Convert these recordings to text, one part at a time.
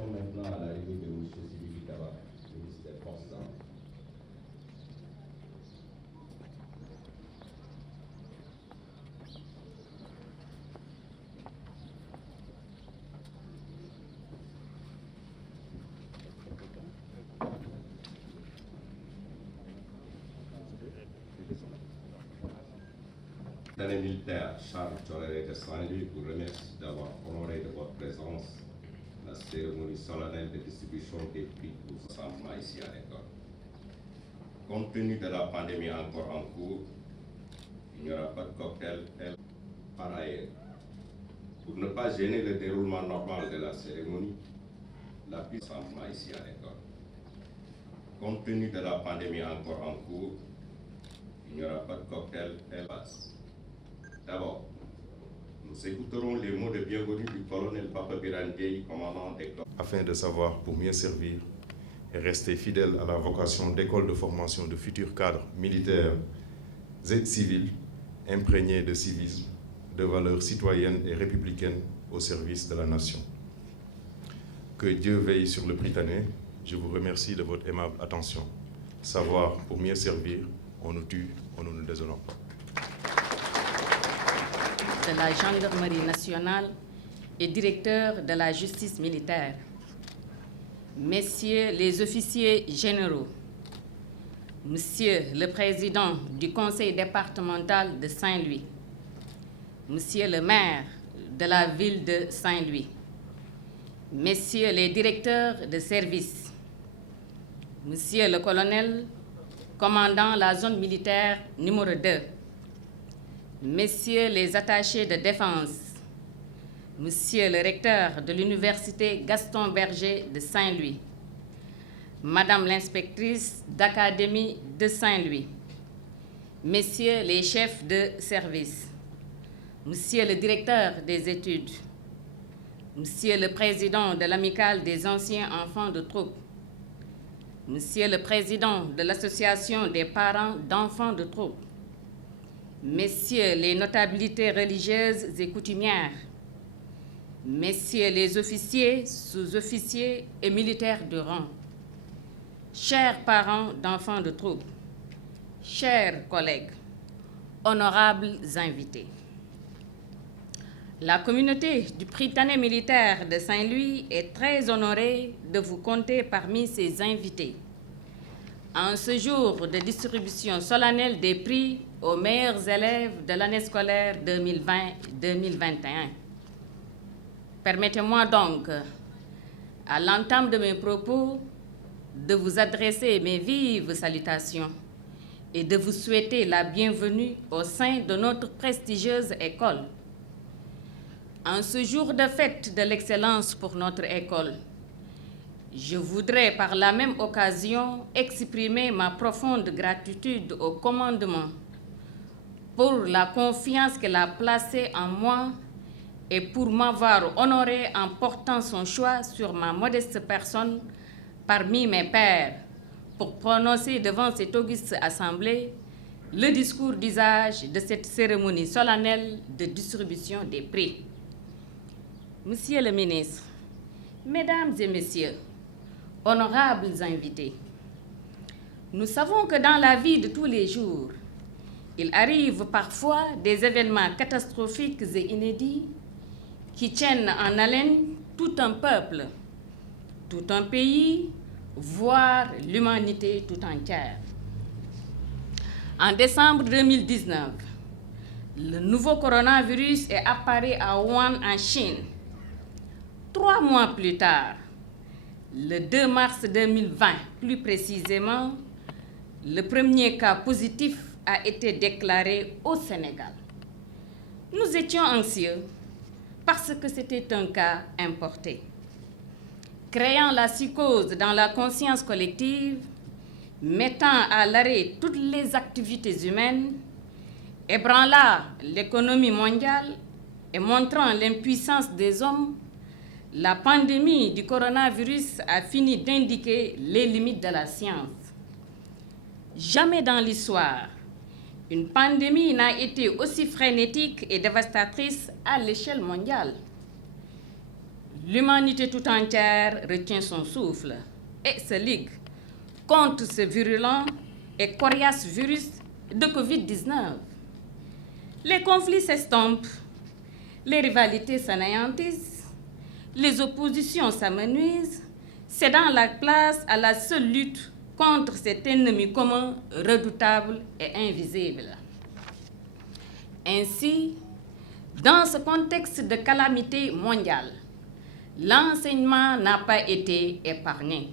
Passons maintenant à l'arrivée de M. Sidiki Kaba, ministre des Forces armées. L'année militaire Charles Tchoréré de Saint-Louis vous remercie d'avoir honoré de votre présence la cérémonie solennelle de distribution des prix pour ce rassemblement ici à l'école. Compte tenu de la pandémie encore en cours, il n'y aura pas de cocktail par ailleurs. Pour ne pas gêner le déroulement normal de la cérémonie, la plus rassemblement ici à l'école. Compte tenu de la pandémie encore en cours, il n'y aura pas de cocktail passe. D'abord, nous écouterons les mots de bienvenue du colonel Papa Birandei, commandant d'école. Afin de savoir pour mieux servir et rester fidèle à la vocation d'école de formation de futurs cadres militaires et civils, imprégnés de civisme, de valeurs citoyennes et républicaines au service de la nation. Que Dieu veille sur le Prytanée. Je vous remercie de votre aimable attention. Savoir pour mieux servir, on nous tue, on ne nous déshonore pas. De la gendarmerie nationale et directeur de la justice militaire, messieurs les officiers généraux, monsieur le président du conseil départemental de Saint-Louis, monsieur le maire de la ville de Saint-Louis, messieurs les directeurs de service, monsieur le colonel commandant la zone militaire numéro 2, messieurs les attachés de défense, monsieur le recteur de l'université Gaston Berger de Saint-Louis, madame l'inspectrice d'académie de Saint-Louis, messieurs les chefs de service, monsieur le directeur des études, monsieur le président de l'amicale des anciens enfants de troupe, monsieur le président de l'association des parents d'enfants de troupe, messieurs les notabilités religieuses et coutumières, messieurs les officiers, sous-officiers et militaires de rang, chers parents d'enfants de troupe, chers collègues, honorables invités. La communauté du Prytanée militaire de Saint-Louis est très honorée de vous compter parmi ses invités en ce jour de distribution solennelle des prix aux meilleurs élèves de l'année scolaire 2020-2021. Permettez-moi donc, à l'entame de mes propos, de vous adresser mes vives salutations et de vous souhaiter la bienvenue au sein de notre prestigieuse école. En ce jour de fête de l'excellence pour notre école, je voudrais par la même occasion exprimer ma profonde gratitude au commandement pour la confiance qu'elle a placée en moi et pour m'avoir honoré en portant son choix sur ma modeste personne parmi mes pairs pour prononcer devant cette auguste assemblée le discours d'usage de cette cérémonie solennelle de distribution des prix. Monsieur le ministre, Mesdames et Messieurs, honorables invités, nous savons que dans la vie de tous les jours, il arrive parfois des événements catastrophiques et inédits qui tiennent en haleine tout un peuple, tout un pays, voire l'humanité tout entière. En décembre 2019, le nouveau coronavirus est apparu à Wuhan en Chine. 3 mois plus tard, le 2 mars 2020, plus précisément, le premier cas positif a été déclaré au Sénégal. Nous étions anxieux parce que c'était un cas importé, créant la psychose dans la conscience collective, mettant à l'arrêt toutes les activités humaines, ébranlant l'économie mondiale et montrant l'impuissance des hommes. La pandémie du coronavirus a fini d'indiquer les limites de la science. Jamais dans l'histoire, une pandémie n'a été aussi frénétique et dévastatrice à l'échelle mondiale. l'humanité tout entière retient son souffle et se ligue contre ce virulent et coriace virus de Covid-19. Les conflits s'estompent, les rivalités s'anéantissent, les oppositions s'amenuisent, cédant la place à la seule lutte contre cet ennemi commun redoutable et invisible. Ainsi, dans ce contexte de calamité mondiale, l'enseignement n'a pas été épargné.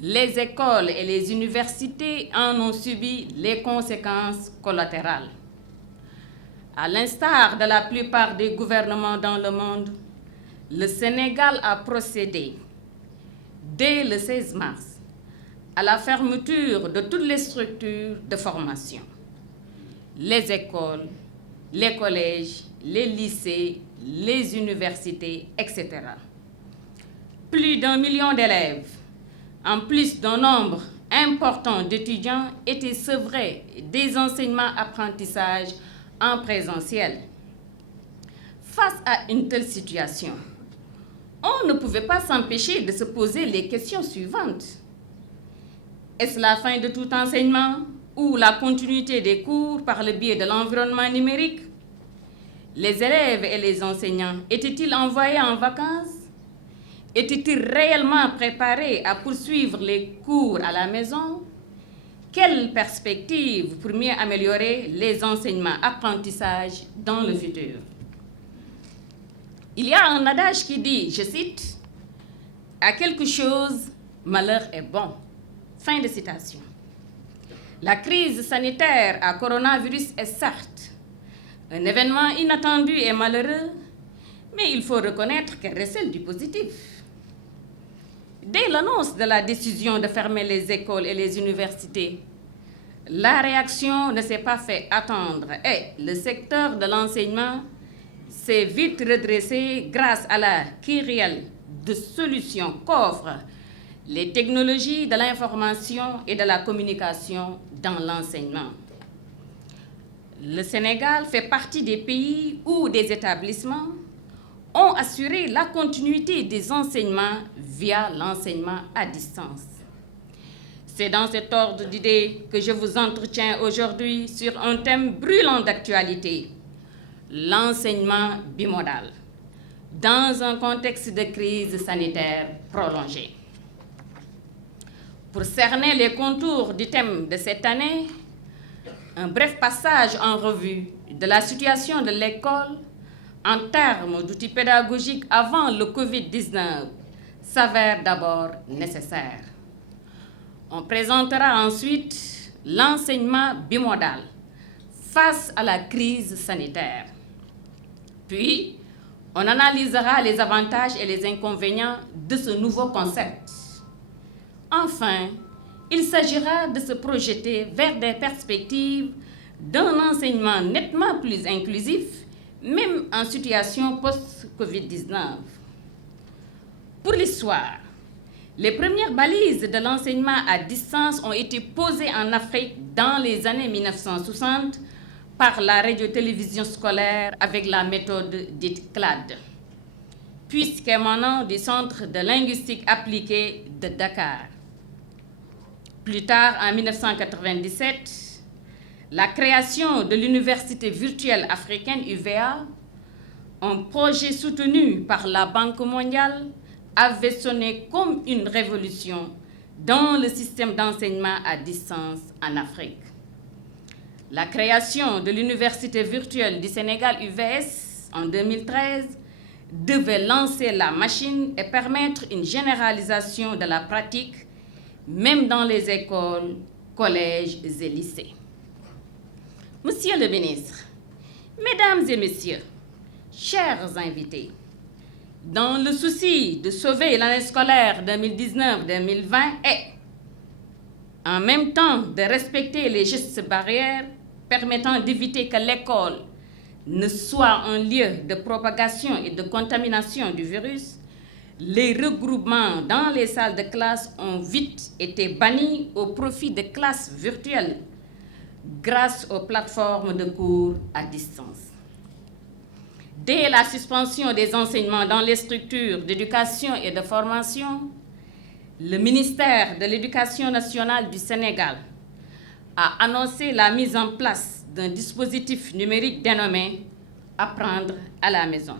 Les écoles et les universités en ont subi les conséquences collatérales. À l'instar de la plupart des gouvernements dans le monde, le Sénégal a procédé, dès le 16 mars, à la fermeture de toutes les structures de formation. Les écoles, les collèges, les lycées, les universités, etc. Plus d'1 million d'élèves, en plus d'un nombre important d'étudiants, étaient sevrés des enseignements-apprentissages en présentiel. Face à une telle situation, on ne pouvait pas s'empêcher de se poser les questions suivantes. Est-ce la fin de tout enseignement ou la continuité des cours par le biais de l'environnement numérique? Les élèves et les enseignants étaient-ils envoyés en vacances? Étaient-ils réellement préparés à poursuivre les cours à la maison? Quelles perspectives pour mieux améliorer les enseignements-apprentissages dans le futur? Il y a un adage qui dit, je cite, « À quelque chose, malheur est bon ». Fin de citation. La crise sanitaire à coronavirus est certes un événement inattendu et malheureux, mais il faut reconnaître qu'elle recèle du positif. Dès l'annonce de la décision de fermer les écoles et les universités, la réaction ne s'est pas fait attendre et le secteur de l'enseignement s'est vite redressé grâce à la kyrielle de solutions qu'offrent les technologies de l'information et de la communication dans l'enseignement. Le Sénégal fait partie des pays où des établissements ont assuré la continuité des enseignements via l'enseignement à distance. C'est dans cet ordre d'idées que je vous entretiens aujourd'hui sur un thème brûlant d'actualité, l'enseignement bimodal, dans un contexte de crise sanitaire prolongée. Pour cerner les contours du thème de cette année, un bref passage en revue de la situation de l'école en termes d'outils pédagogiques avant le Covid-19 s'avère d'abord nécessaire. On présentera ensuite l'enseignement bimodal face à la crise sanitaire. Puis, on analysera les avantages et les inconvénients de ce nouveau concept. Enfin, il s'agira de se projeter vers des perspectives d'un enseignement nettement plus inclusif, même en situation post-Covid-19. Pour l'histoire, les premières balises de l'enseignement à distance ont été posées en Afrique dans les années 1960 par la radio-télévision scolaire avec la méthode dite CLAD, puisqu'émanant du Centre de linguistique appliquée de Dakar. Plus tard, en 1997, la création de l'Université virtuelle africaine UVA, un projet soutenu par la Banque mondiale, avait sonné comme une révolution dans le système d'enseignement à distance en Afrique. La création de l'Université virtuelle du Sénégal UVS en 2013 devait lancer la machine et permettre une généralisation de la pratique même dans les écoles, collèges et lycées. Monsieur le ministre, Mesdames et Messieurs, chers invités, dans le souci de sauver l'année scolaire 2019-2020 et en même temps de respecter les gestes barrières permettant d'éviter que l'école ne soit un lieu de propagation et de contamination du virus, les regroupements dans les salles de classe ont vite été bannis au profit de classes virtuelles grâce aux plateformes de cours à distance. Dès la suspension des enseignements dans les structures d'éducation et de formation, le ministère de l'Éducation nationale du Sénégal a annoncé la mise en place d'un dispositif numérique dénommé « Apprendre à la maison ».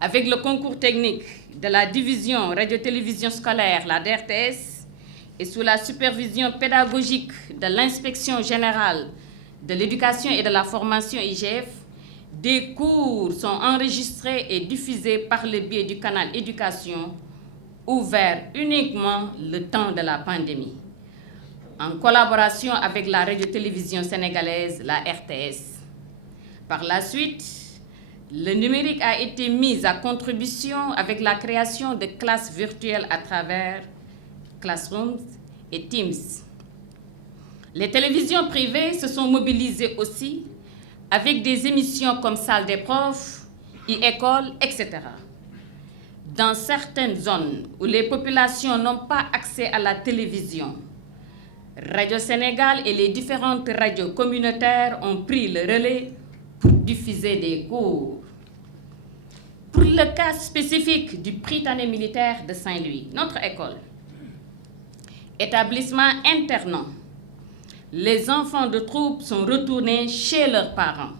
Avec le concours technique de la division radio-télévision scolaire, la DRTS, et sous la supervision pédagogique de l'Inspection générale de l'éducation et de la formation IGF, des cours sont enregistrés et diffusés par le biais du canal éducation, ouvert uniquement le temps de la pandémie, en collaboration avec la radio-télévision sénégalaise, la RTS. Par la suite, le numérique a été mis à contribution avec la création de classes virtuelles à travers Classrooms et Teams. Les télévisions privées se sont mobilisées aussi avec des émissions comme Salle des profs, e-école, etc. Dans certaines zones où les populations n'ont pas accès à la télévision, Radio Sénégal et les différentes radios communautaires ont pris le relais pour diffuser des cours. Pour le cas spécifique du Prytanée militaire de Saint-Louis, notre école, établissement internat, les enfants de troupe sont retournés chez leurs parents,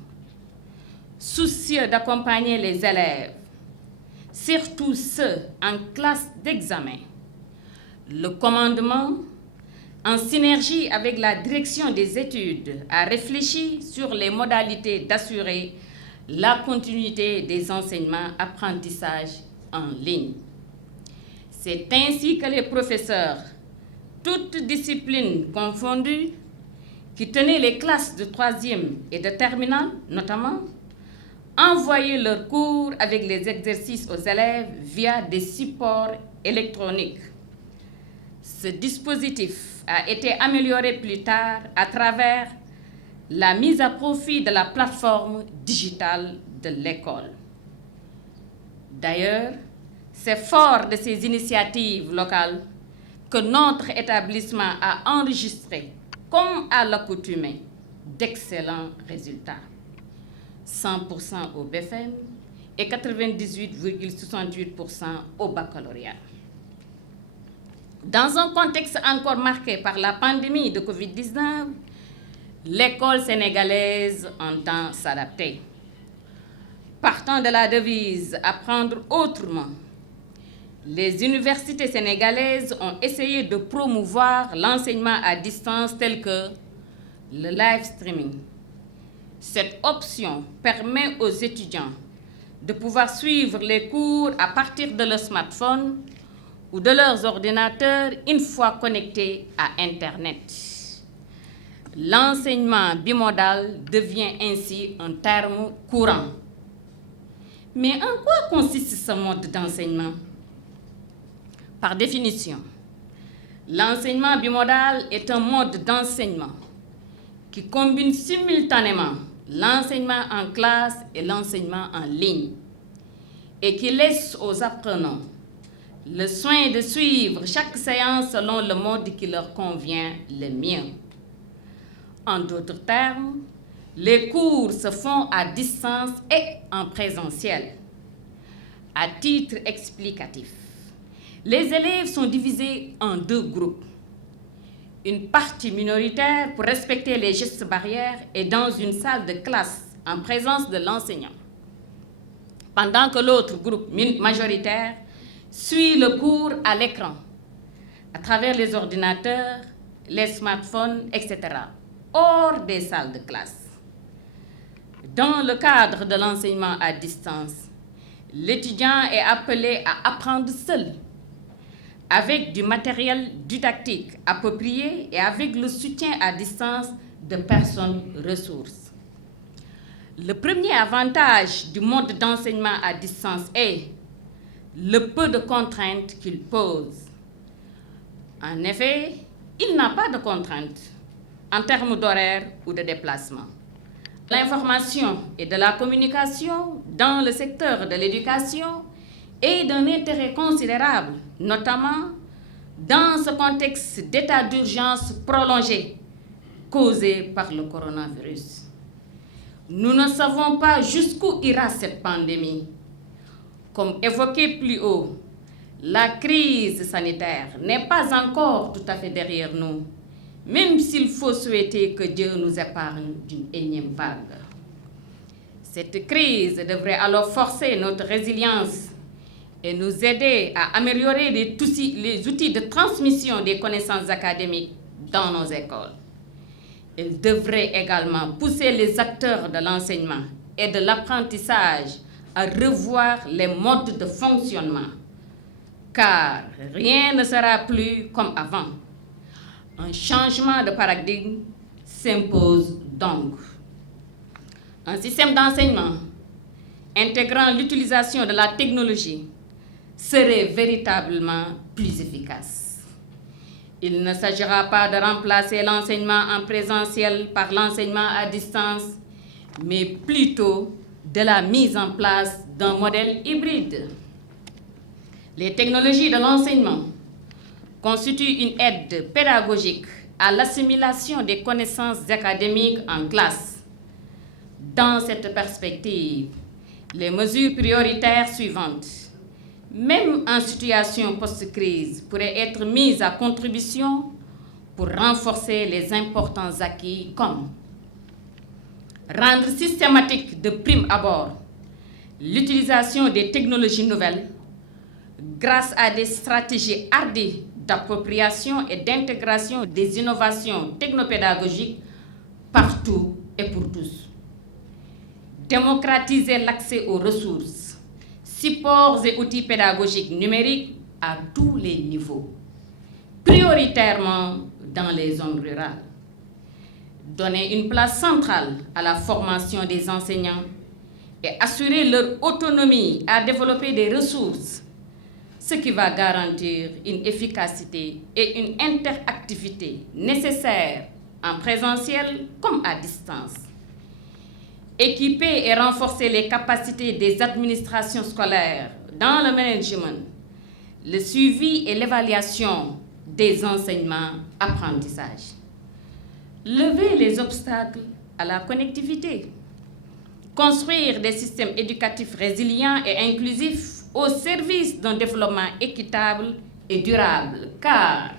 soucieux d'accompagner les élèves, surtout ceux en classe d'examen. Le commandement, en synergie avec la direction des études, a réfléchi sur les modalités d'assurer la continuité des enseignements-apprentissages en ligne. C'est ainsi que les professeurs, toutes disciplines confondues, qui tenaient les classes de 3e et de terminale notamment, envoyaient leurs cours avec les exercices aux élèves via des supports électroniques. Ce dispositif a été amélioré plus tard à travers la mise à profit de la plateforme digitale de l'école. D'ailleurs, c'est fort de ces initiatives locales que notre établissement a enregistré, comme à l'accoutumée, d'excellents résultats. 100% au BFM et 98,68% au baccalauréat. Dans un contexte encore marqué par la pandémie de Covid-19, l'école sénégalaise entend s'adapter. Partant de la devise « Apprendre autrement », les universités sénégalaises ont essayé de promouvoir l'enseignement à distance tel que le live streaming. Cette option permet aux étudiants de pouvoir suivre les cours à partir de leur smartphone ou de leurs ordinateurs une fois connectés à Internet. L'enseignement bimodal devient ainsi un terme courant. Mais en quoi consiste ce mode d'enseignement? Par définition, l'enseignement bimodal est un mode d'enseignement qui combine simultanément l'enseignement en classe et l'enseignement en ligne et qui laisse aux apprenants le soin de suivre chaque séance selon le mode qui leur convient le mieux. En d'autres termes, les cours se font à distance et en présentiel. À titre explicatif, les élèves sont divisés en deux groupes. Une partie minoritaire pour respecter les gestes barrières est dans une salle de classe en présence de l'enseignant, pendant que l'autre groupe majoritaire suit le cours à l'écran, à travers les ordinateurs, les smartphones, etc., hors des salles de classe. Dans le cadre de l'enseignement à distance, l'étudiant est appelé à apprendre seul, avec du matériel didactique approprié et avec le soutien à distance de personnes ressources. Le premier avantage du mode d'enseignement à distance est le peu de contraintes qu'il pose. En effet, il n'a pas de contraintes en termes d'horaire ou de déplacement. L'information et de la communication dans le secteur de l'éducation est d'un intérêt considérable, notamment dans ce contexte d'état d'urgence prolongé causé par le coronavirus. Nous ne savons pas jusqu'où ira cette pandémie. Comme évoqué plus haut, la crise sanitaire n'est pas encore tout à fait derrière nous, même s'il faut souhaiter que Dieu nous épargne d'une énième vague. Cette crise devrait alors forcer notre résilience et nous aider à améliorer les outils de transmission des connaissances académiques dans nos écoles. Elle devrait également pousser les acteurs de l'enseignement et de l'apprentissage à revoir les modes de fonctionnement, car rien ne sera plus comme avant. Un changement de paradigme s'impose donc. Un système d'enseignement intégrant l'utilisation de la technologie serait véritablement plus efficace. Il ne s'agira pas de remplacer l'enseignement en présentiel par l'enseignement à distance, mais plutôt de la mise en place d'un modèle hybride. Les technologies de l'enseignement constituent une aide pédagogique à l'assimilation des connaissances académiques en classe. Dans cette perspective, les mesures prioritaires suivantes, même en situation post-crise, pourraient être mises à contribution pour renforcer les importants acquis comme rendre systématique de prime abord l'utilisation des technologies nouvelles grâce à des stratégies hardies d'appropriation et d'intégration des innovations technopédagogiques partout et pour tous. Démocratiser l'accès aux ressources, supports et outils pédagogiques numériques à tous les niveaux, prioritairement dans les zones rurales. Donner une place centrale à la formation des enseignants et assurer leur autonomie à développer des ressources, ce qui va garantir une efficacité et une interactivité nécessaires en présentiel comme à distance. Équiper et renforcer les capacités des administrations scolaires dans le management, le suivi et l'évaluation des enseignements-apprentissages. Lever les obstacles à la connectivité. Construire des systèmes éducatifs résilients et inclusifs au service d'un développement équitable et durable, car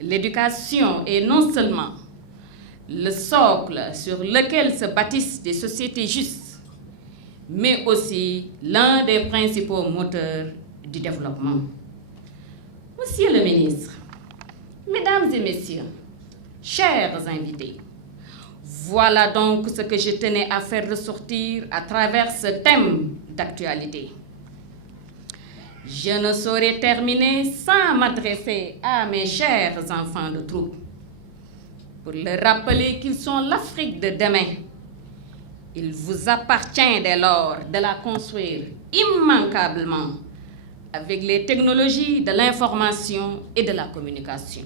l'éducation est non seulement le socle sur lequel se bâtissent des sociétés justes, mais aussi l'un des principaux moteurs du développement. Monsieur le ministre, Mesdames et Messieurs, chers invités, voilà donc ce que je tenais à faire ressortir à travers ce thème d'actualité. Je ne saurais terminer sans m'adresser à mes chers enfants de troupe pour leur rappeler qu'ils sont l'Afrique de demain. Il vous appartient dès lors de la construire immanquablement avec les technologies de l'information et de la communication.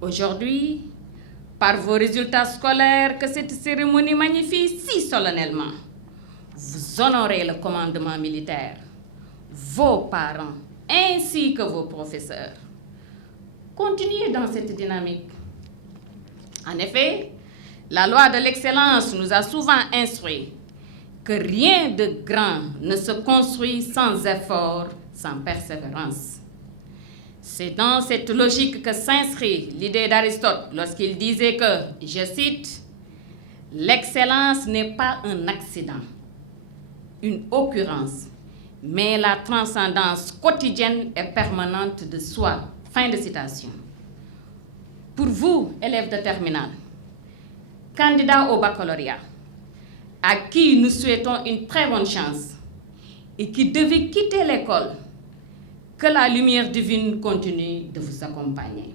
Aujourd'hui, par vos résultats scolaires que cette cérémonie magnifie si solennellement, vous honorez le commandement militaire, vos parents, ainsi que vos professeurs. Continuez dans cette dynamique. En effet, la loi de l'excellence nous a souvent instruit que rien de grand ne se construit sans effort, sans persévérance. C'est dans cette logique que s'inscrit l'idée d'Aristote lorsqu'il disait que, je cite, « L'excellence n'est pas un accident, une occurrence, mais la transcendance quotidienne et permanente de soi. » Fin de citation. Pour vous, élèves de terminale, candidats au baccalauréat, à qui nous souhaitons une très bonne chance et qui devez quitter l'école, que la lumière divine continue de vous accompagner.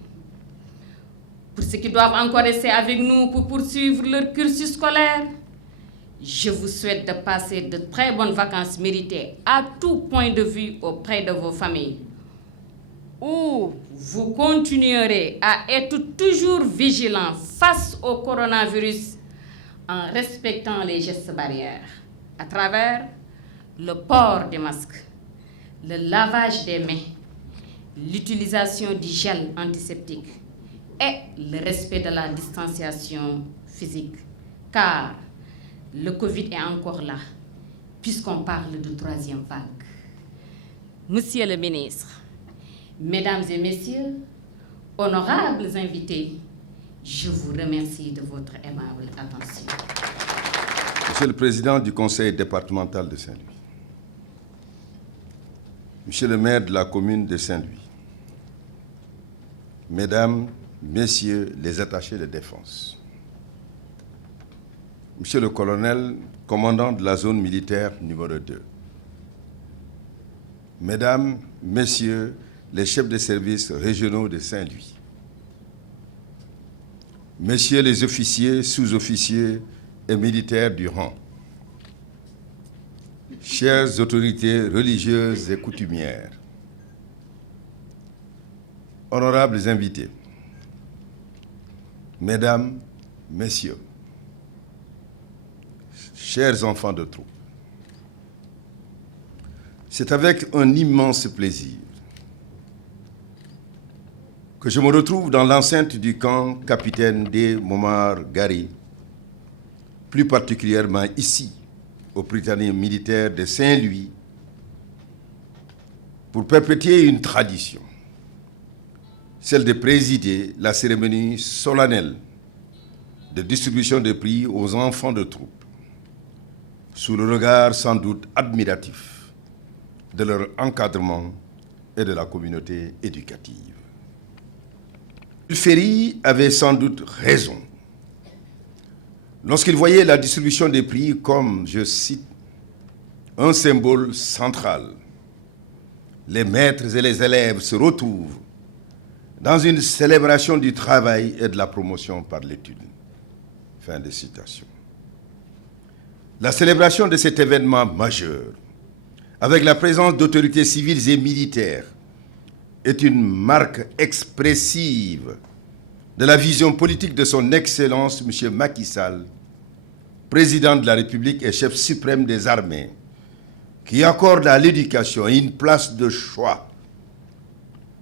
Pour ceux qui doivent encore rester avec nous pour poursuivre leur cursus scolaire, je vous souhaite de passer de très bonnes vacances méritées à tout point de vue auprès de vos familles, où vous continuerez à être toujours vigilants face au coronavirus en respectant les gestes barrières à travers le port des masques, le lavage des mains, l'utilisation du gel antiseptique et le respect de la distanciation physique. Car le Covid est encore là, puisqu'on parle de troisième vague. Monsieur le ministre, Mesdames et Messieurs, honorables invités, je vous remercie de votre aimable attention. Monsieur le Président du Conseil départemental de Saint-Louis, Monsieur le maire de la commune de Saint-Louis, Mesdames, Messieurs les attachés de défense, Monsieur le colonel, commandant de la zone militaire numéro 2, Mesdames, Messieurs les chefs de services régionaux de Saint-Louis, Messieurs les officiers, sous-officiers et militaires du rang, chères autorités religieuses et coutumières, honorables invités, Mesdames, Messieurs, chers enfants de troupe, c'est avec un immense plaisir que je me retrouve dans l'enceinte du camp Capitaine D. Momar Gari, plus particulièrement ici, au Prytanée militaire de Saint-Louis, pour perpétuer une tradition, celle de présider la cérémonie solennelle de distribution de prix aux enfants de troupe, sous le regard sans doute admiratif de leur encadrement et de la communauté éducative. Ferry avait sans doute raison lorsqu'il voyait la distribution des prix comme, je cite, un symbole central. Les maîtres et les élèves se retrouvent dans une célébration du travail et de la promotion par l'étude. Fin de citation. La célébration de cet événement majeur, avec la présence d'autorités civiles et militaires, est une marque expressive de la vision politique de son Excellence M. Macky Sall, président de la République et chef suprême des armées, qui accorde à l'éducation une place de choix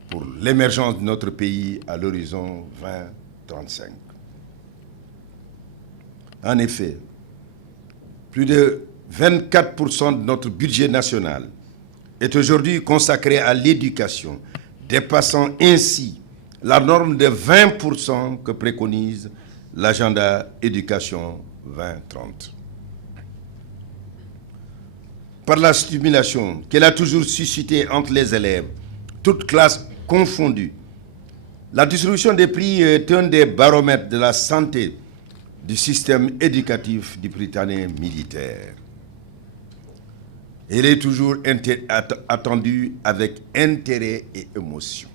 pour l'émergence de notre pays à l'horizon 2035. En effet, plus de 24% de notre budget national est aujourd'hui consacré à l'éducation, dépassant ainsi la norme de 20% que préconise l'agenda éducation 2030. Par la stimulation qu'elle a toujours suscitée entre les élèves, toutes classes confondues, la distribution des prix est un des baromètres de la santé du système éducatif du Prytanée militaire. Elle est toujours attendue avec intérêt et émotion.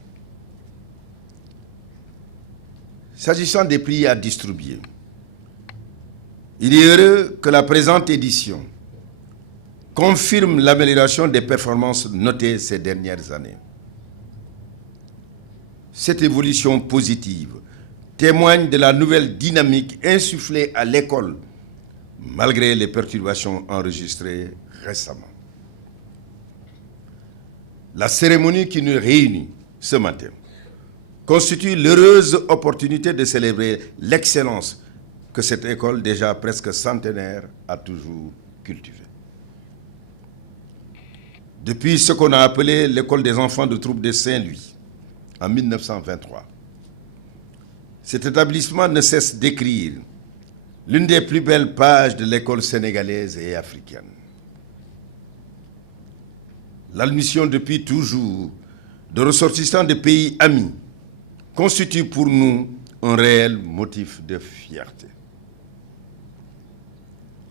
S'agissant des prix à distribuer, il est heureux que la présente édition confirme l'amélioration des performances notées ces dernières années. Cette évolution positive témoigne de la nouvelle dynamique insufflée à l'école, malgré les perturbations enregistrées récemment. La cérémonie qui nous réunit ce matin constitue l'heureuse opportunité de célébrer l'excellence que cette école, déjà presque centenaire, a toujours cultivée. Depuis ce qu'on a appelé l'école des enfants de troupe de Saint-Louis, en 1923, cet établissement ne cesse d'écrire l'une des plus belles pages de l'école sénégalaise et africaine. L'admission depuis toujours de ressortissants de pays amis constitue pour nous un réel motif de fierté.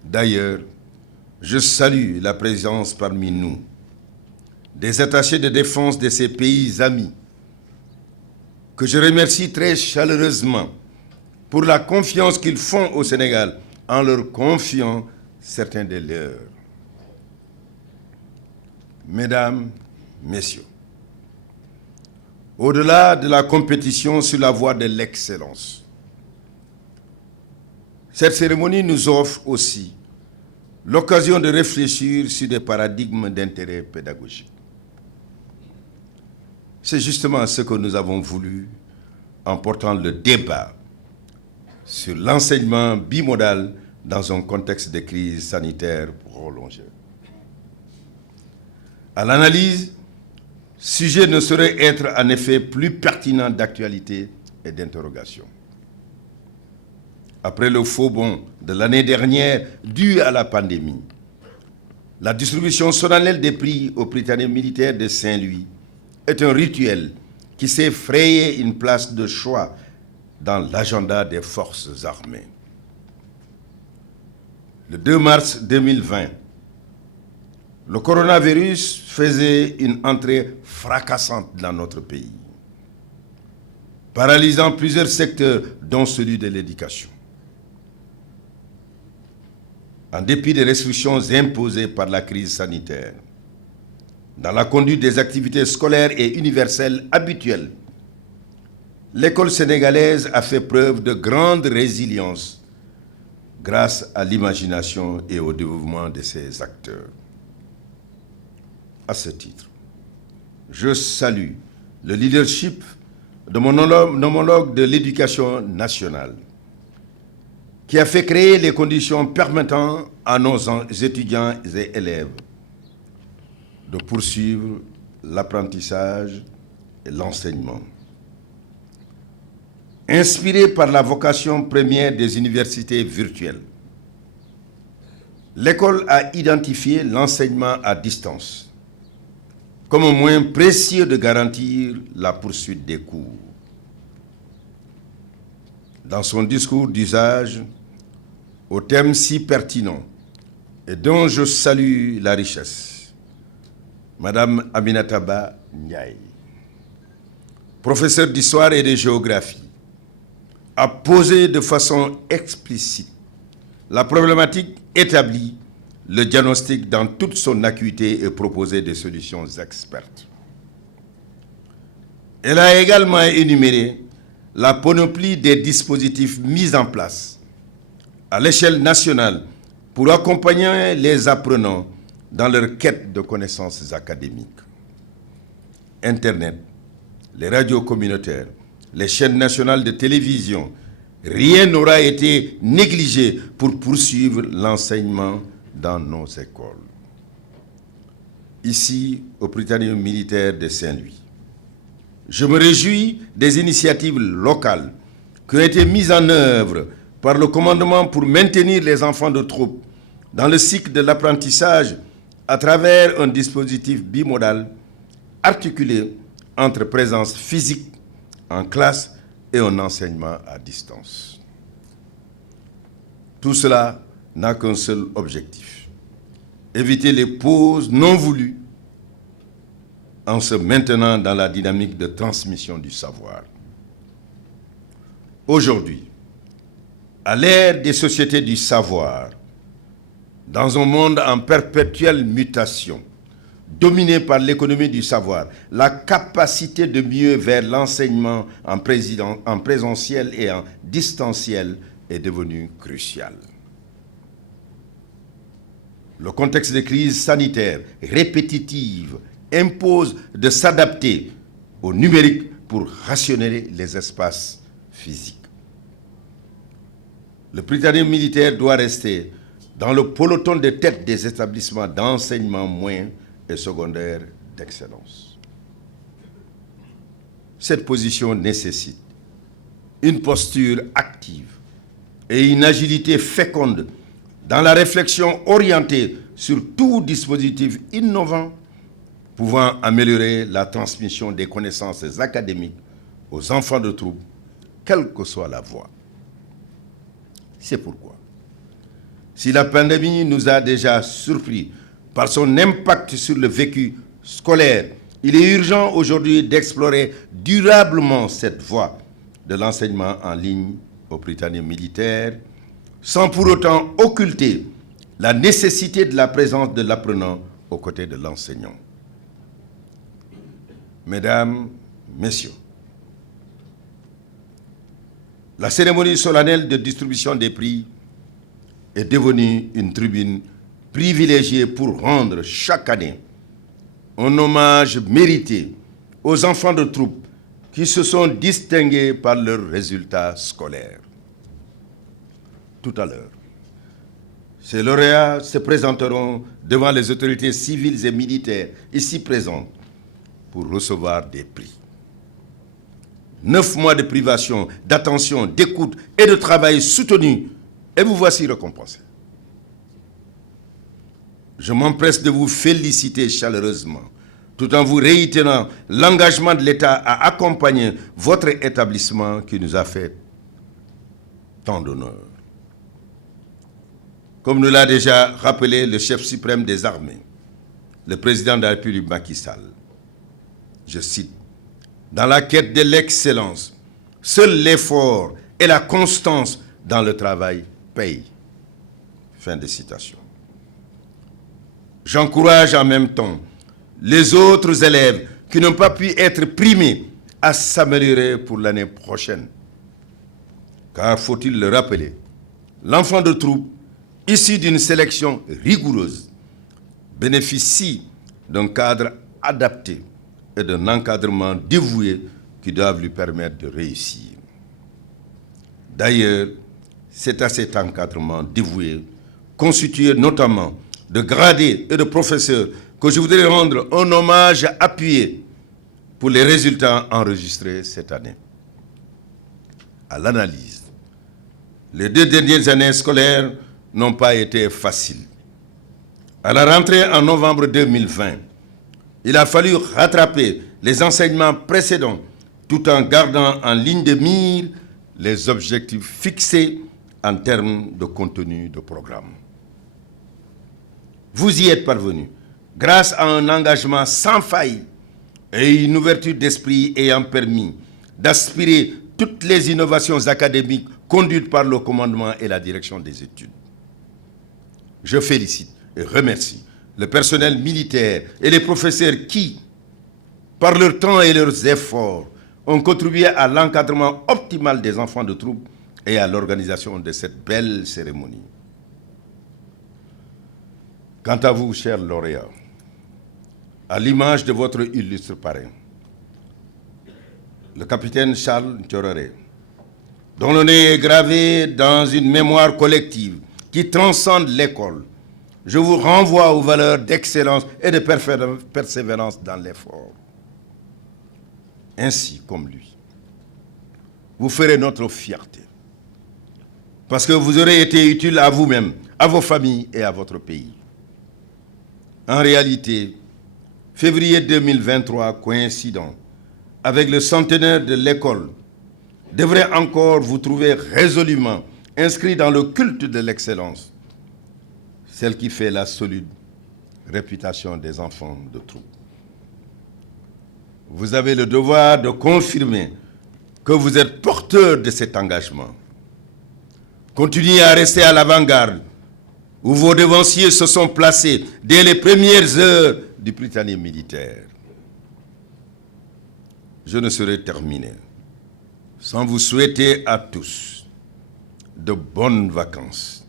D'ailleurs, je salue la présence parmi nous des attachés de défense de ces pays amis, que je remercie très chaleureusement pour la confiance qu'ils font au Sénégal en leur confiant certains des leurs. Mesdames, Messieurs, au-delà de la compétition sur la voie de l'excellence, cette cérémonie nous offre aussi l'occasion de réfléchir sur des paradigmes d'intérêt pédagogique. C'est justement ce que nous avons voulu en portant le débat sur l'enseignement bimodal dans un contexte de crise sanitaire prolongée. À l'analyse, sujet ne saurait être en effet plus pertinent d'actualité et d'interrogation. Après le faux bond de l'année dernière dû à la pandémie, la distribution solennelle des prix aux Prytanée militaires de Saint-Louis est un rituel qui s'est frayé une place de choix dans l'agenda des forces armées. Le 2 mars 2020, le coronavirus faisait une entrée fracassante dans notre pays, paralysant plusieurs secteurs, dont celui de l'éducation. En dépit des restrictions imposées par la crise sanitaire, dans la conduite des activités scolaires et universelles habituelles, l'école sénégalaise a fait preuve de grande résilience grâce à l'imagination et au dévouement de ses acteurs. À ce titre, je salue le leadership de mon homologue de l'éducation nationale, qui a fait créer les conditions permettant à nos étudiants et élèves de poursuivre l'apprentissage et l'enseignement. Inspiré par la vocation première des universités virtuelles, l'école a identifié l'enseignement à distance comme un moyen précieux de garantir la poursuite des cours. Dans son discours d'usage, au thème si pertinent et dont je salue la richesse, Madame Aminata Ba Ndiaye, professeure d'histoire et de géographie, a posé de façon explicite la problématique établie, le diagnostic dans toute son acuité et proposé des solutions expertes. Elle a également énuméré la panoplie des dispositifs mis en place à l'échelle nationale pour accompagner les apprenants dans leur quête de connaissances académiques. Internet, les radios communautaires, les chaînes nationales de télévision, rien n'aura été négligé pour poursuivre l'enseignement dans nos écoles. Ici, au Prytanée militaire de Saint-Louis, je me réjouis des initiatives locales qui ont été mises en œuvre par le commandement pour maintenir les enfants de troupe dans le cycle de l'apprentissage à travers un dispositif bimodal articulé entre présence physique en classe et un enseignement à distance. Tout cela n'a qu'un seul objectif: éviter les pauses non voulues en se maintenant dans la dynamique de transmission du savoir. Aujourd'hui, à l'ère des sociétés du savoir, dans un monde en perpétuelle mutation, dominé par l'économie du savoir, la capacité de mieux vers l'enseignement en présentiel et en distanciel est devenue cruciale. Le contexte de crise sanitaire répétitive impose de s'adapter au numérique pour rationner les espaces physiques. Le Prytanée militaire doit rester dans le peloton de tête des établissements d'enseignement moyen et secondaire d'excellence. Cette position nécessite une posture active et une agilité féconde dans la réflexion orientée sur tout dispositif innovant pouvant améliorer la transmission des connaissances académiques aux enfants de troupe, quelle que soit la voie. C'est pourquoi, si la pandémie nous a déjà surpris par son impact sur le vécu scolaire, il est urgent aujourd'hui d'explorer durablement cette voie de l'enseignement en ligne au Prytanée militaire, sans pour autant occulter la nécessité de la présence de l'apprenant aux côtés de l'enseignant. Mesdames, Messieurs, la cérémonie solennelle de distribution des prix est devenue une tribune privilégiée pour rendre chaque année un hommage mérité aux enfants de troupe qui se sont distingués par leurs résultats scolaires. Tout à l'heure, Ces lauréats se présenteront devant les autorités civiles et militaires ici présentes pour recevoir des prix. 9 mois de privation, d'attention, d'écoute et de travail soutenu, et vous voici récompensés. Je m'empresse de vous féliciter chaleureusement, tout en vous réitérant l'engagement de l'État à accompagner votre établissement qui nous a fait tant d'honneur. Comme nous l'a déjà rappelé le chef suprême des armées, le président de la République Macky Sall, je cite, « Dans la quête de l'excellence, seul l'effort et la constance dans le travail payent. » Fin de citation. J'encourage en même temps les autres élèves qui n'ont pas pu être primés à s'améliorer pour l'année prochaine. Car, faut-il le rappeler, l'enfant de troupe, issu d'une sélection rigoureuse, bénéficie d'un cadre adapté et d'un encadrement dévoué qui doivent lui permettre de réussir. D'ailleurs, c'est à cet encadrement dévoué, constitué notamment de gradés et de professeurs, que je voudrais rendre un hommage appuyé pour les résultats enregistrés cette année. À l'analyse, les 2 dernières années scolaires n'ont pas été faciles. À la rentrée en novembre 2020, il a fallu rattraper les enseignements précédents tout en gardant en ligne de mire les objectifs fixés en termes de contenu de programme. Vous y êtes parvenus grâce à un engagement sans faille et une ouverture d'esprit ayant permis d'aspirer toutes les innovations académiques conduites par le commandement et la direction des études. Je félicite et remercie le personnel militaire et les professeurs qui, par leur temps et leurs efforts, ont contribué à l'encadrement optimal des enfants de troupe et à l'organisation de cette belle cérémonie. Quant à vous, chers lauréats, à l'image de votre illustre parrain, le capitaine Charles Thioréré, dont le nez est gravé dans une mémoire collective qui transcende l'école, je vous renvoie aux valeurs d'excellence et de persévérance dans l'effort. Ainsi comme lui, vous ferez notre fierté, parce que vous aurez été utile à vous-même, à vos familles et à votre pays. En réalité, février 2023 coïncidant avec le centenaire de l'école devrait encore vous trouver résolument inscrit dans le culte de l'excellence, celle qui fait la solide réputation des enfants de troupe. Vous avez le devoir de confirmer que vous êtes porteur de cet engagement. Continuez à rester à l'avant-garde, où vos devanciers se sont placés dès les premières heures du Britannique militaire. Je ne saurais terminer sans vous souhaiter à tous de bonnes vacances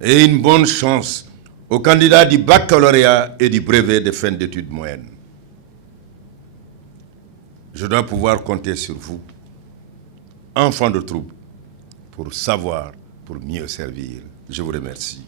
et une bonne chance aux candidats du baccalauréat et du brevet de fin d'études moyennes. Je dois pouvoir compter sur vous, enfants de troupe, pour savoir, pour mieux servir. Je vous remercie.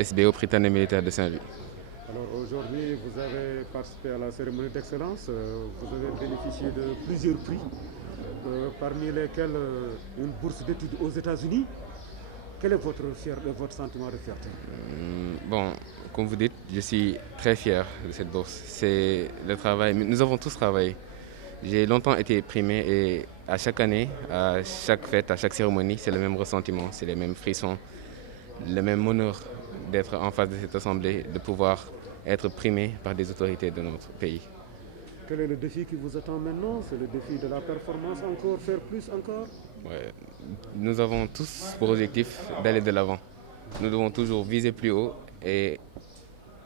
SBO Britannique militaire de Saint-Louis. Alors aujourd'hui, vous avez participé à la cérémonie d'excellence. Vous avez bénéficié de plusieurs prix, parmi lesquels une bourse d'études aux États-Unis. Quel est votre sentiment de fierté? Bon, comme vous dites, je suis très fier de cette bourse. C'est le travail. Nous avons tous travaillé. J'ai longtemps été primé et à chaque année, à chaque fête, à chaque cérémonie, c'est le même ressentiment, c'est les mêmes frissons, le même honneur d'être en face de cette assemblée, de pouvoir être primé par des autorités de notre pays. Quel est le défi qui vous attend maintenant? C'est le défi de la performance encore, faire plus encore? Ouais. Nous avons tous pour objectif d'aller de l'avant. Nous devons toujours viser plus haut et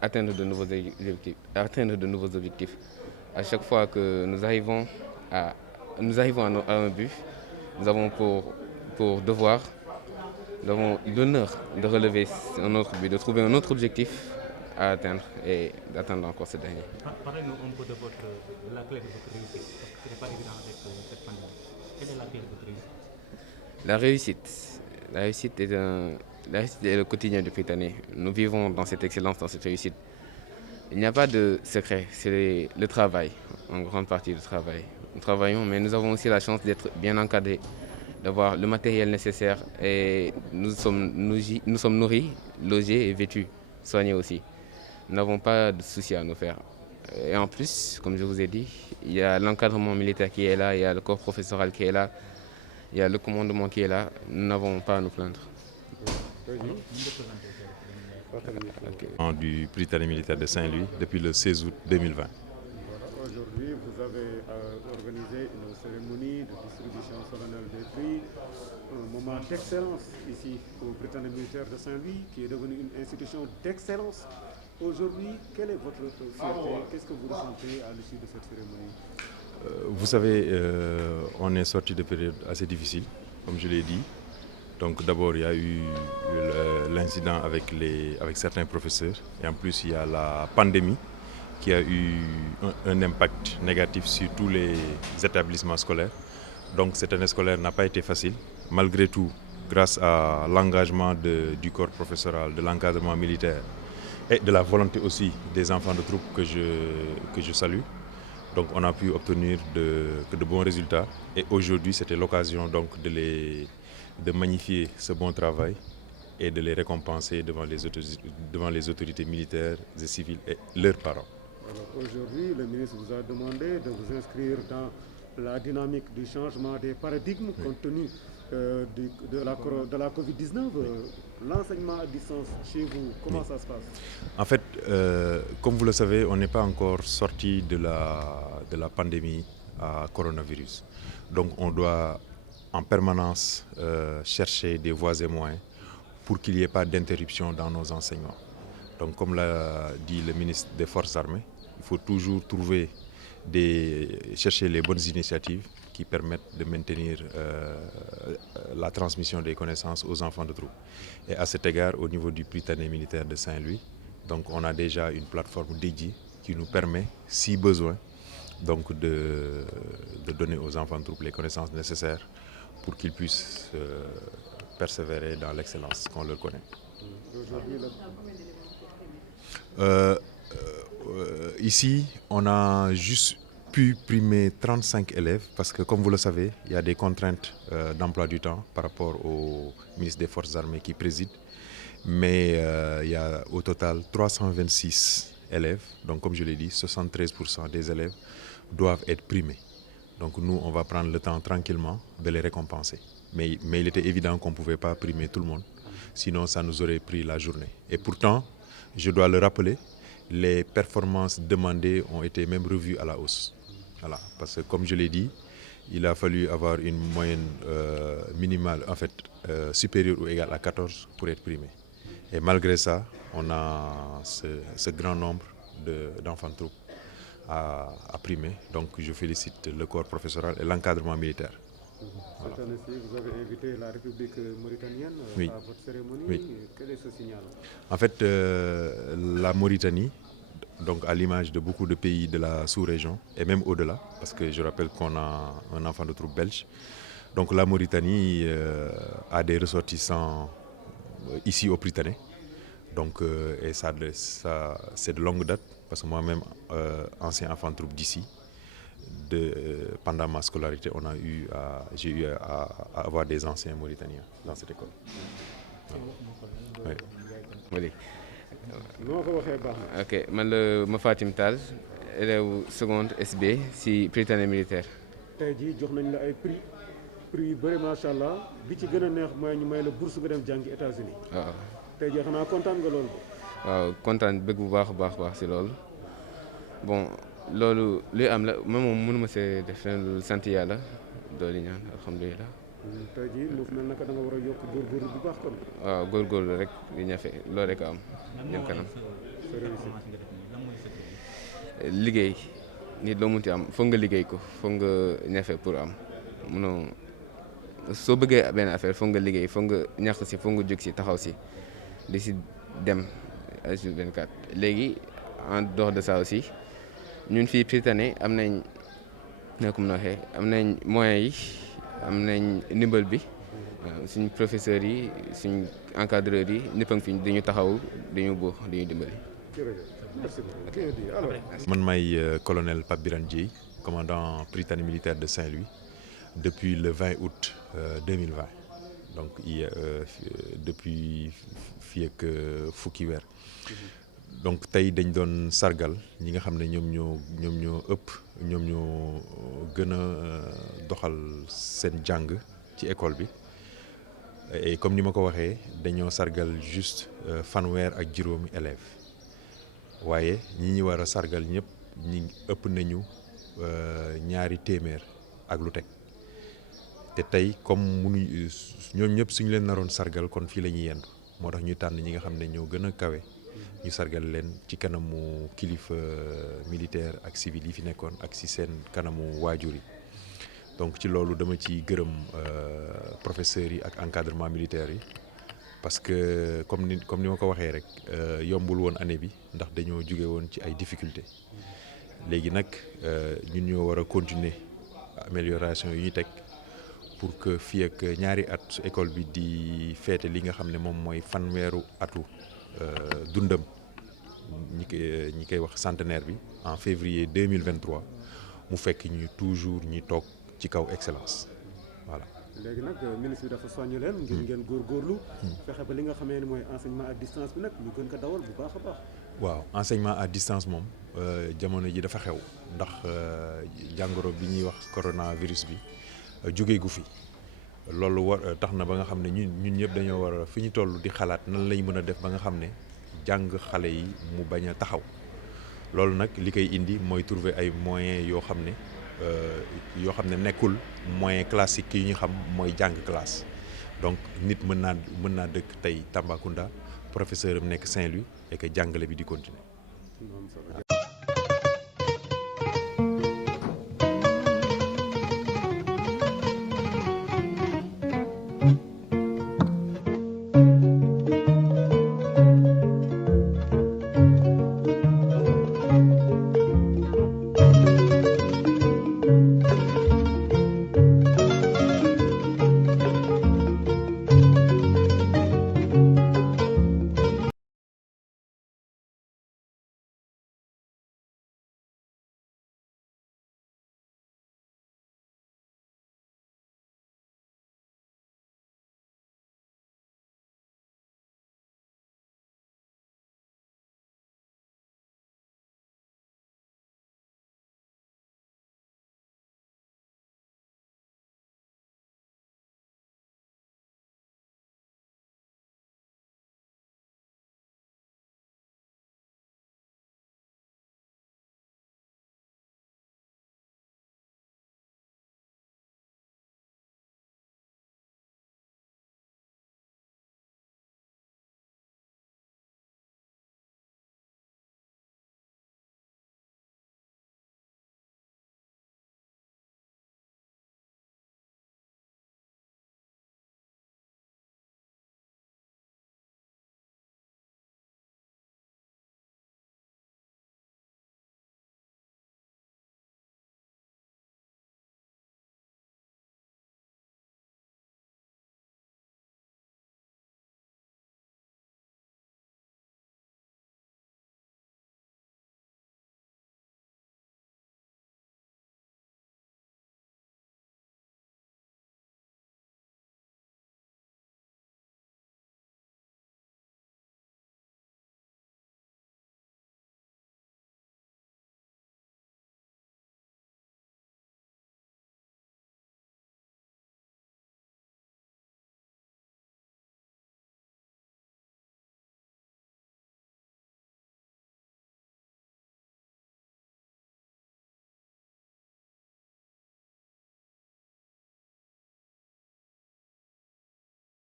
atteindre de nouveaux objectifs. À chaque fois que nous arrivons à un but, nous avons pour devoir Nous avons l'honneur de relever un autre but, de trouver un autre objectif à atteindre et d'atteindre encore ce dernier. Parlez-nous un peu de la clé de votre réussite, parce que ce n'est pas évident avec cette pandémie. Quelle est la clé de votre réussite? La réussite est le quotidien du Prytanée. Nous vivons dans cette excellence, dans cette réussite. Il n'y a pas de secret, c'est le travail, en grande partie le travail. Nous travaillons, mais nous avons aussi la chance d'être bien encadrés, d'avoir le matériel nécessaire et nous sommes nourris, logés et vêtus, soignés aussi. Nous n'avons pas de soucis à nous faire. Et en plus, comme je vous ai dit, il y a l'encadrement militaire qui est là, il y a le corps professoral qui est là, il y a le commandement qui est là. Nous n'avons pas à nous plaindre. Du Prytanée militaire de Saint-Louis depuis le 16 août 2020. Aujourd'hui, vous avez organisé une cérémonie de distribution solennelle des prix, un moment d'excellence ici au Prytanée militaire de Saint-Louis, qui est devenu une institution d'excellence. Aujourd'hui, quelle est votre fierté? Qu'est-ce que vous ressentez à l'issue de cette cérémonie? Vous savez, on est sorti de périodes assez difficiles, comme je l'ai dit. Donc d'abord, il y a eu l'incident avec certains professeurs. Et en plus, il y a la pandémie qui a eu un impact négatif sur tous les établissements scolaires. Donc cette année scolaire n'a pas été facile. Malgré tout, grâce à l'engagement du corps professoral, de l'encadrement militaire et de la volonté aussi des enfants de troupe que je salue. Donc on a pu obtenir de bons résultats. Et aujourd'hui, c'était l'occasion donc de magnifier ce bon travail et de les récompenser devant les autorités militaires et civiles et leurs parents. Aujourd'hui, le ministre vous a demandé de vous inscrire dans la dynamique du changement des paradigmes compte tenu de la Covid-19. L'enseignement à distance chez vous, comment ça se passe? En fait, comme vous le savez, on n'est pas encore sorti de la pandémie à coronavirus. Donc on doit en permanence chercher des voies et moyens pour qu'il n'y ait pas d'interruption dans nos enseignements. Donc comme l'a dit le ministre des Forces armées, il faut toujours chercher les bonnes initiatives qui permettent de maintenir la transmission des connaissances aux enfants de troupe. Et à cet égard, au niveau du Prytanée militaire de Saint-Louis, donc on a déjà une plateforme dédiée qui nous permet, si besoin, donc de donner aux enfants de troupe les connaissances nécessaires pour qu'ils puissent persévérer dans l'excellence qu'on leur connaît. Ici, on a juste pu primer 35 élèves parce que, comme vous le savez, il y a des contraintes d'emploi du temps par rapport au ministre des Forces armées qui préside. Mais il y a au total 326 élèves. Donc, comme je l'ai dit, 73% des élèves doivent être primés. Donc nous, on va prendre le temps tranquillement de les récompenser. Mais il était évident qu'on ne pouvait pas primer tout le monde, sinon ça nous aurait pris la journée. Et pourtant, je dois le rappeler, les performances demandées ont été même revues à la hausse. Voilà, parce que comme je l'ai dit, il a fallu avoir une moyenne minimale, en fait, supérieure ou égale à 14 pour être primé. Et malgré ça, on a ce grand nombre d'enfants de troupe à primer. Donc je félicite le corps professoral et l'encadrement militaire. Voilà. Cette année-ci, vous avez invité la République mauritanienne à votre cérémonie. Oui. Quel est ce signal? En fait, la Mauritanie, donc à l'image de beaucoup de pays de la sous-région et même au-delà, parce que je rappelle qu'on a un enfant de troupe belge, donc la Mauritanie a des ressortissants ici au Prytanée. Donc, et ça c'est de longue date, parce que moi-même, ancien enfant de troupe d'ici, pendant ma scolarité, j'ai eu à avoir des anciens Mauritaniens dans cette école. Oui. Ok, man la Mafatim Tall, élève seconde SB si Prytanée militaire. tey jii jox nañ la ay prix yu bëri macha allah bi ci gën a neex mooy ñu may la bourse nga dem jàngi États-Unis. waaw tey jii xanaa kontaan nga loolu. waaw kontaan bëgg bu baax a baax si loolu bon loolu luy am la man moom mënuma see def leen lu sant yàlla dooli ñaan alhamdulilah. tey jii lu mel naka da nga war a yokk góorgóorlu bu baax kon. waaw góorgóorlu rek di ñafe loolu rek a am ñëm kanam. liggéey nit loo munti am foog nga liggéey ko foog nga ñafe pour am soo bëggee benn affaire foog nga liggéey foog nga ñàkk si foog nga jóg si taxaw si di si dem H24 léegi en dehors de ça aussi ñun fii Prytanée am nañ naka mun a waxee am nañ moyens yi am nañ ndimbal bi suñ professeurs yi suñ encadreurs yi ñëpp a ngi fi dañu taxaw dañu buux dañu dimbali. man may colonel Pape Birane Dieye commandant Prytanée militaire de Saint-Louis depuis le 20 août 2020 donc depuis fii ak fukki weer. donc tey dañ doon sargal ñi nga xam ne ñoom ñoo gën a doxal seen jàng ci école bi et comme ni ma ko waxee dañoo sargal juste fanweer ak juróomi élèves waaye ñi war a sargal ñëpp ñi ëpp nañu ñaari téeméer ak lu teg te tey comme ñoom ñëpp suñu leen naroon sargal kon fii la ñuy yendu moo tax ñu tànn ñi nga xam ne ñoo gën a kawe ñu sargal leen ci kanamu kilifa militaire ak civil yi fi nekkoon ak ci seen kanamu waajur yi donc ci loolu dama ci gërëm professeurs yi ak encadrement militaire yi parce que comme ni ma ko waxee rek yombul woon année bi ndax dañoo jóge woon ci ay difficultés léegi nag ñun ñoo war a continuer amélioration yi ñu teg pour que fii ak ñaari at su école bi di feete li nga xam ne moom mooy fanweeru atu dundam ñi koy wax centenaire bi en février 2023 mu fekk ñu toujours ñi toog ci kaw excellence voilà. léegi nag ministre bi dafa soññ leen ngir ngeen góorgóorlu fexe ba li nga xamee ne mooy enseignement à distance bi nag ñu gën ko dawal bu baax a baax. waaw enseignement à distance moom jamono ji dafa xew ndax jàngoro bi ñuy wax coronavirus bi jóge gu fi loolu tax na ba nga xam ne ñun ñëpp dañoo war a fi ñu toll di xalaat nan lañ mën a def ba nga xam ne jàng xale yi mu bañ a taxaw loolu nag li koy indi mooy trouver ay moyens yoo xam ne nekkul moyen classique yi ñu xam mooy jàng classe donc nit mën naa dëkk tey Tambacounda professeur am nekk Saint-Louis et que jàngale bi di continuer.